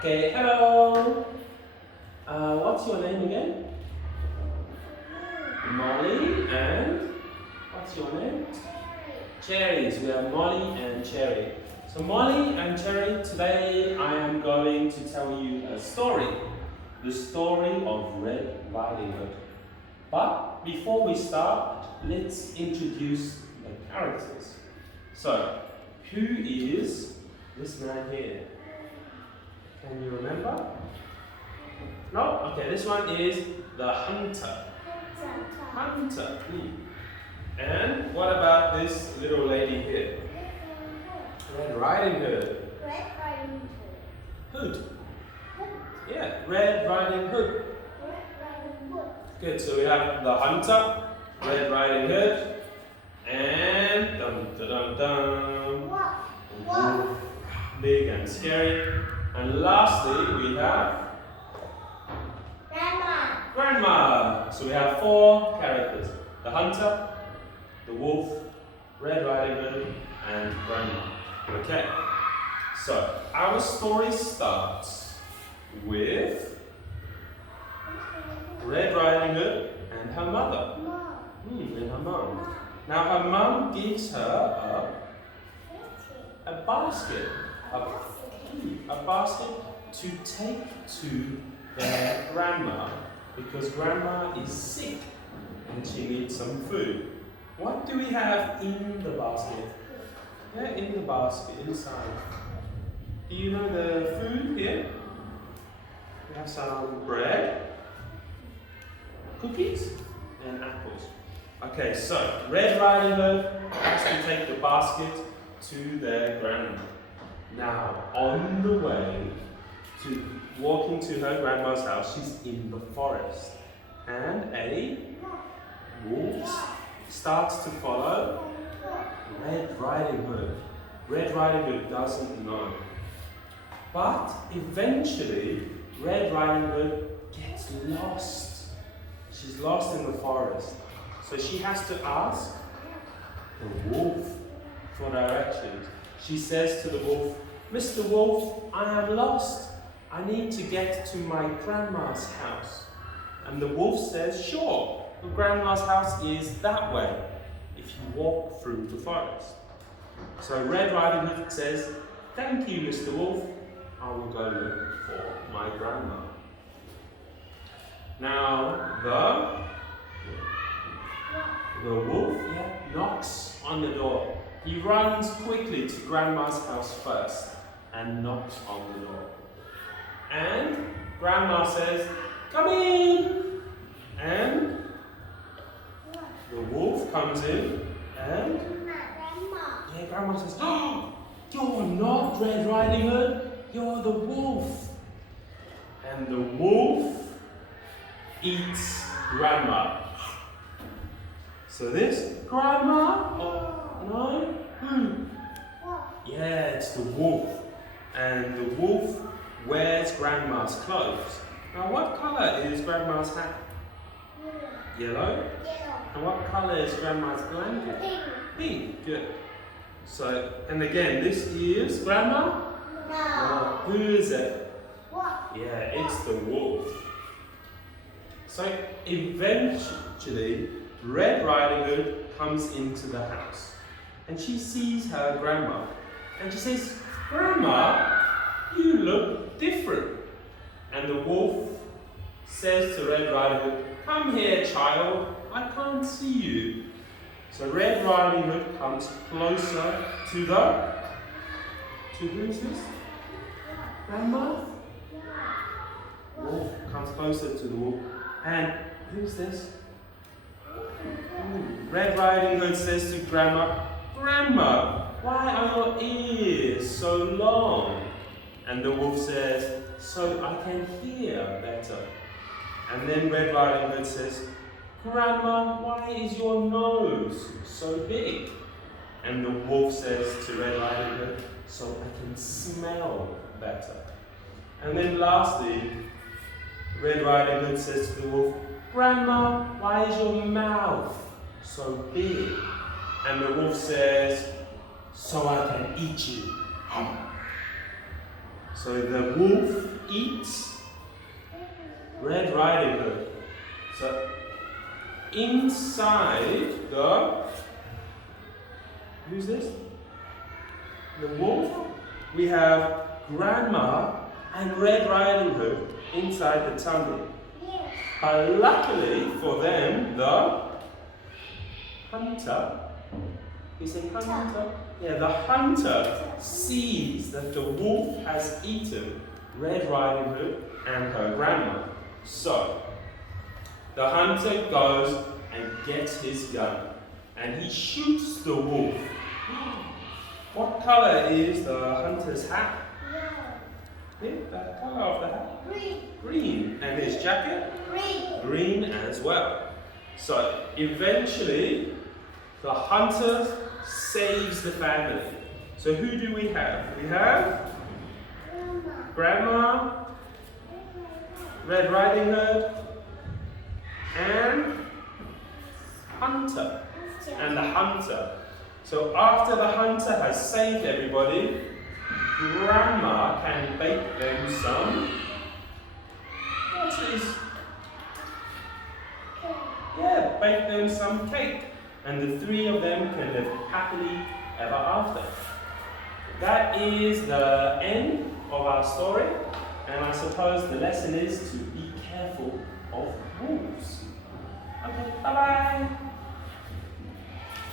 Okay, hello. What's your name again? Molly and what's your name? Cherry. So we have Molly and Cherry. So Molly and Cherry, today I am going to tell you a story. The story of Red Riding Hood. But before we start, let's introduce the characters. So, who is this man here? Can you remember? No? Okay, this one is the hunter. Hunter. And what about this little lady here? Red Riding Hood. Red Riding Hood. Hood. Yeah, Red Riding Hood. Red Riding Hood. Good, so we have the hunter, Red Riding Hood, and dum dum dum dum. Wolf. Big and scary. And lastly, we have Grandma. Grandma. So we have 4 characters: the hunter, the wolf, Red Riding Hood, and Grandma. Okay. So our story starts with Red Riding Hood and her mother. Mom. And her mum. Now her mum gives her a basket. A basket to take to their grandma because grandma is sick and she needs some food. What do we have in the basket? Yeah, in the basket, inside. Do you know the food here? We have some bread, cookies, and apples. Okay, so Red Riding Hood has to take the basket to their grandma. Now, on the way to walking to her grandma's house, she's in the forest. And a wolf starts to follow Red Riding Hood. Red Riding Hood doesn't know. But eventually, Red Riding Hood gets lost. She's lost in the forest. So she has to ask the wolf for directions. She says to the wolf, "Mr. Wolf, I am lost. I need to get to my grandma's house." And the wolf says, "Sure, your grandma's house is that way if you walk through the forest." So Red Riding Hood says, "Thank you, Mr. Wolf. I will go look for my grandma." Now the wolf knocks on the door. He runs quickly to grandma's house first and knocks on the door. And grandma says, "Come in." And the wolf comes in and grandma says, "Oh, you're not Red Riding Hood, you're the wolf." And the wolf eats grandma. So this grandma? Oh, no? Yeah, it's the wolf. And the wolf wears grandma's clothes. Now what colour is grandma's hat? Yellow? And what colour is grandma's blanket? Pink. Good. So, and again, this is grandma? No. Who is it? What? Yeah, it's the wolf. So eventually, Red Riding Hood comes into the house and she sees her grandma and she says, "Grandma, you look different." And the wolf says to Red Riding Hood, "Come here, child, I can't see you." So Red Riding Hood comes closer to who's this? Grandma? Wolf comes closer to the wolf. And who's this? Red Riding Hood says to Grandma, "Grandma, why are your ears so long?" And the wolf says, "So I can hear better." And then Red Riding Hood says, "Grandma, why is your nose so big?" And the wolf says to Red Riding Hood, "So I can smell better." And then lastly, Red Riding Hood says to the wolf, "Grandma, why is your mouth so big?" And the wolf says, "So I can eat you." So the wolf eats Red Riding Hood. So inside the, who's this? The wolf. We have Grandma and Red Riding Hood inside the tummy. Yes. But luckily for them, the hunter, you say hunter? Yeah, the hunter sees that the wolf has eaten Red Riding Hood and her grandma. So, the hunter goes and gets his gun and he shoots the wolf. What color is the hunter's hat? Yellow. Yeah, the color of the hat? Green. Green. And his jacket? Green. Green as well. So eventually, the hunter saves the family. So who do we have? We have Grandma, Red Riding Hood, and Hunter. And the hunter. So after the hunter has saved everybody, Grandma can bake them some. What's this? Yeah, bake them some cake. And the three of them can live happily ever after. That is the end of our story. And I suppose the lesson is to be careful of wolves. Okay, bye-bye.